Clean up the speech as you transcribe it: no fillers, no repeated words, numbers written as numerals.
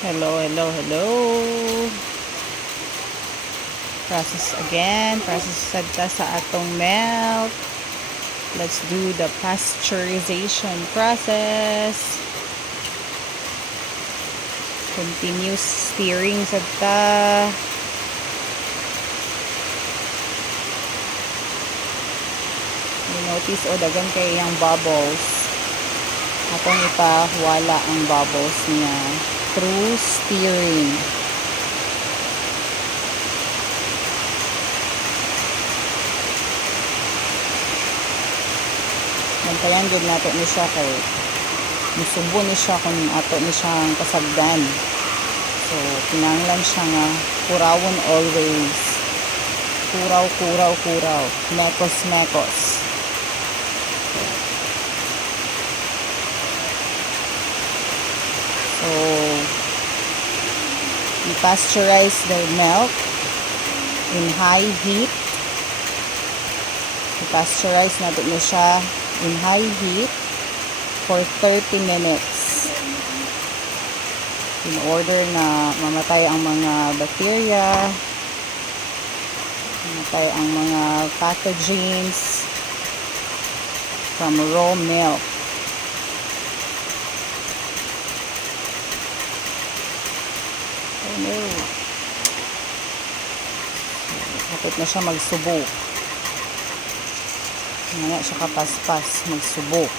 Hello, hello, hello. Process again. Process sad ta sa atong milk. Let's do the pasteurization process. Continuous stirring sad ta. You notice dagan kay yung bubbles. Atong ipawala ang bubbles niya through stirring. Bantayan din natin ni siya kay musubo ni siya kung ato ni siyang kasagdan. So, kinanglan siya nga kurawon always. Kuraw, kuraw, kuraw. Mekos, mekos. So, we pasteurize the milk in high heat. I-pasteurize natin na siya in high heat for 30 minutes in order na mamatay ang mga bacteria, mamatay ang mga pathogens from raw milk. Oh no. Kapit na siya magsubo. Ngayon siya kapaspas, magsubo.